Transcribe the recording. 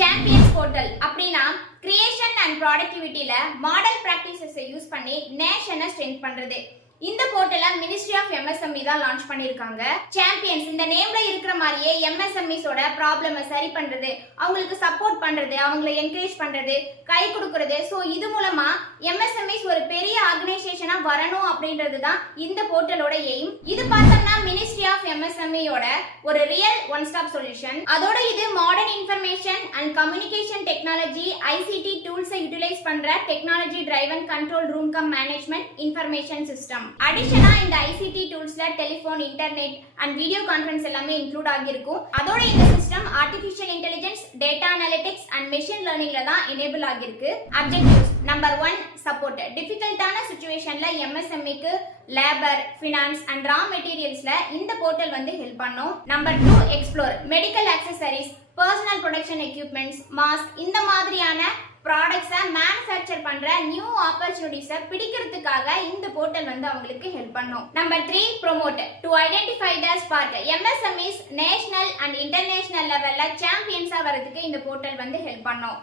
Champions portal அப்படின்னா creation and ப்ராடக்டிவிட்டியில model பிராக்டிசஸை use பண்ணி நேஷனை strength பண்றது. இந்த போர்ட்டலை மினிஸ்ட்ரி ஆஃப் எம்எஸ்எம்இ தான் லான்ச் பண்ணிருக்காங்க. சாம்பியன்ஸ் இந்த நேம்ல இருக்கிற மாதிரியே எம்எஸ்எம்இஸோட ப்ராப்ளமை சரி பண்றது, அவங்களுக்கு சப்போர்ட் பண்றது, அவங்களை என்கரேஜ் பண்றது, கை கொடுக்கறது. ஸோ இது மூலமா எம்எஸ்எம்இஸ் ஒரு பெரிய ஆர்கனைசேஷனா வரணும் அப்படின்றது தான் இந்த போர்ட்டலோட எய்ம். இது பார்த்தோம்னா மினிஸ்ட்ரி ஆஃப் எம்எஸ்எம்இயோட ஒரு ரியல் ஒன் ஸ்டாப் சொல்யூஷன். அதோட இது modern information and communication technology ICT டூல்ஸை யூட்டிலைஸ் பண்ற technology driven control room cum management information system. அடிஷனா இந்த ஐசிடி டூல்ஸ்ல telephone, internet and video conference எல்லாமே இன்க்ளூட் ஆகியிருக்கும். அதோட இந்த system artificial intelligence, data analytics and machine லேர்னிங்ல தான் எனேபிள் ஆகியிருக்கு. Objectives number 1 support. டிஃபிகல்ட்டான சிச்சுவேஷன்ல எம்எஸ்எம்இக்கு லேபர், ஃபினான்ஸ் அண்ட் ரா மெட்டீரியல்ஸ்ல இந்த போர்ட்டல் வந்து ஹெல்ப் பண்ணும். Number 2 explore. Medical accessories, personal protection equipments, mask இந்த மாதிரியான ப்ராடக்ட்ஸை மேனுஃபேக்சர் பண்ற நியூ ஆப்பர்ச்சுனிட்டிஸை பிடிக்கிறதுக்காக இந்த போர்ட்டல் வந்து அவங்களுக்கு ஹெல்ப் பண்ணும். Number 3 promote. To identify the spark. MSMEs national and international லெவல்ல சாம்பியன்ஸா வரதுக்கு இந்த போர்ட்டல் வந்து ஹெல்ப் பண்ணும்.